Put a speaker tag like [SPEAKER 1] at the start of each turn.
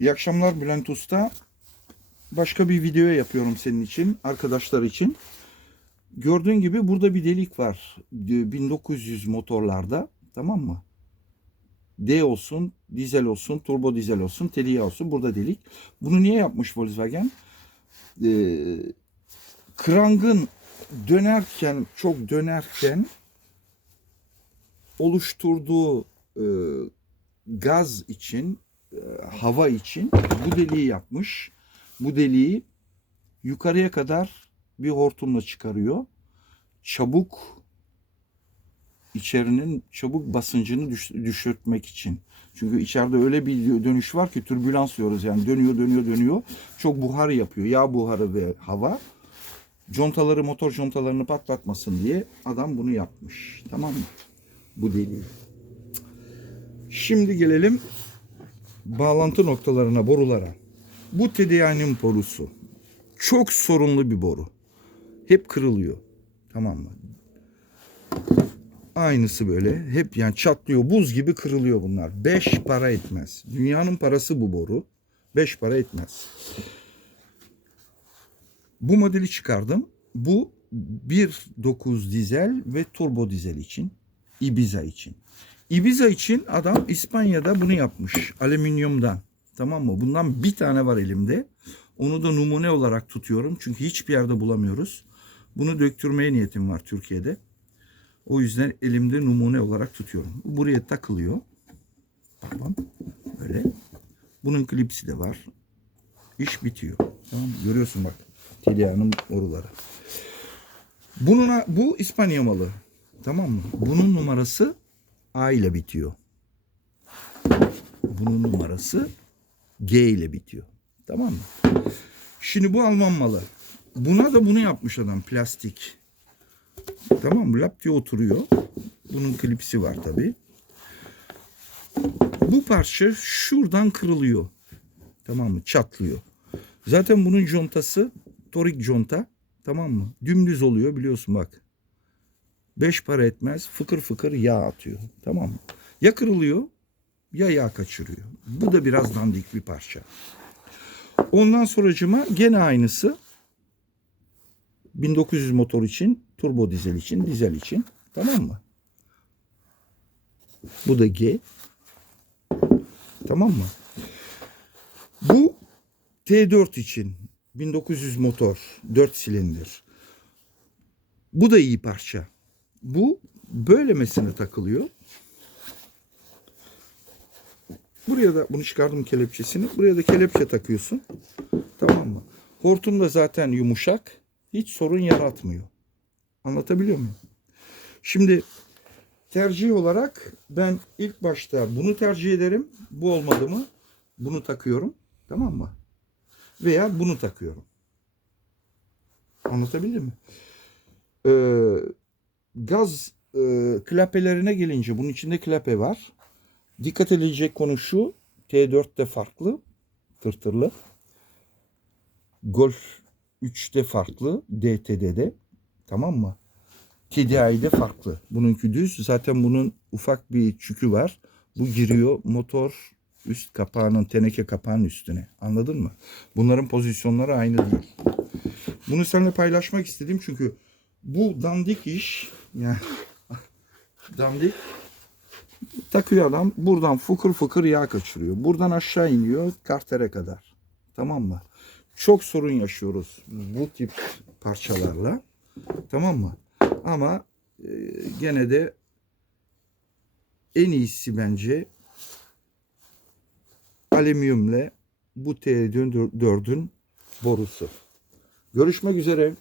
[SPEAKER 1] İyi akşamlar Bülent Usta. Başka bir video yapıyorum senin için, arkadaşlar için. Gördüğün gibi burada bir delik var. 1900 motorlarda, tamam mı? D olsun, dizel olsun, turbo dizel olsun, teliye olsun. Burada delik. Bunu niye yapmış Volkswagen? Ee, krangın dönerken, çok dönerken oluşturduğu e, gaz için, hava için bu deliği yapmış. Bu deliği yukarıya kadar bir hortumla çıkarıyor. Çabuk içerinin çabuk basıncını düş- düşürtmek için. Çünkü içeride öyle bir dönüş var ki türbülans diyoruz yani dönüyor dönüyor dönüyor. Çok buhar yapıyor. Yağ buharı ve hava. Contaları motor contalarını patlatmasın diye adam bunu yapmış. Tamam mı? Bu deliği. Şimdi gelelim bağlantı noktalarına, borulara. Bu TDI'nin borusu. Çok sorunlu bir boru. Hep kırılıyor. Tamam mı? Aynısı böyle. Hep yani çatlıyor. Buz gibi kırılıyor bunlar. 5 para etmez. Dünyanın parası bu boru. 5 para etmez. Bu modeli çıkardım. Bu 1.9 dizel ve turbo dizel için. Ibiza için. Ibiza için adam İspanya'da bunu yapmış. Alüminyumdan. Tamam mı? Bundan bir tane var elimde. Onu da numune olarak tutuyorum. Çünkü hiçbir yerde bulamıyoruz. Bunu döktürmeye niyetim var Türkiye'de. O yüzden elimde numune olarak tutuyorum. Bu buraya takılıyor. Tamam. Böyle. Bunun klipsi de var. İş bitiyor. Tamam? Görüyorsun bak. Telia'nın boruları. Bunun, bu İspanya malı. Tamam mı? Bunun numarası A ile bitiyor. Bunun numarası G ile bitiyor. Tamam mı? Şimdi bu Alman malı. Buna da bunu yapmış adam plastik. Tamam mı? Lap diye oturuyor. Bunun klipsi var tabi. Bu parça şuradan kırılıyor. Tamam mı? Çatlıyor. Zaten bunun contası torik conta. Tamam mı? Dümdüz oluyor biliyorsun bak. Beş para etmez. Fıkır fıkır yağ atıyor. Tamam mı? Ya kırılıyor ya yağ kaçırıyor. Bu da biraz dandik bir parça. Ondan sonracıma gene aynısı. 1900 motor için, turbo dizel için, dizel için. Tamam mı? Bu da G. Tamam mı? Bu T4 için 1900 motor, 4 silindir. Bu da iyi parça. Bu böylemesine takılıyor. Buraya da bunu çıkardım kelepçesini. Buraya da kelepçe takıyorsun. Tamam mı? Hortum da zaten yumuşak. Hiç sorun yaratmıyor. Anlatabiliyor muyum? Şimdi tercih olarak ben ilk başta bunu tercih ederim. Bu olmadı mı bunu takıyorum. Tamam mı? Veya bunu takıyorum. Anlatabildim mi? Ee, gaz e, klapelerine gelince bunun içinde klape var. Dikkat edilecek konu şu. T4'te farklı. Tırtırlı. Golf 3'te farklı. DTD'de. Tamam mı? TDI'de farklı. Bununki düz. Zaten bunun ufak bir çükü var. Bu giriyor motor üst kapağının teneke kapağının üstüne. Anladın mı? Bunların pozisyonları aynı değil. Bunu seninle paylaşmak istedim çünkü bu dandik iş yani dandik takıyor adam buradan fıkır fıkır yağ kaçırıyor. Buradan aşağı iniyor kartere kadar. Tamam mı? Çok sorun yaşıyoruz bu tip parçalarla. Tamam mı? Ama e, gene de en iyisi bence alüminyumle bu T4'ün borusu. Görüşmek üzere.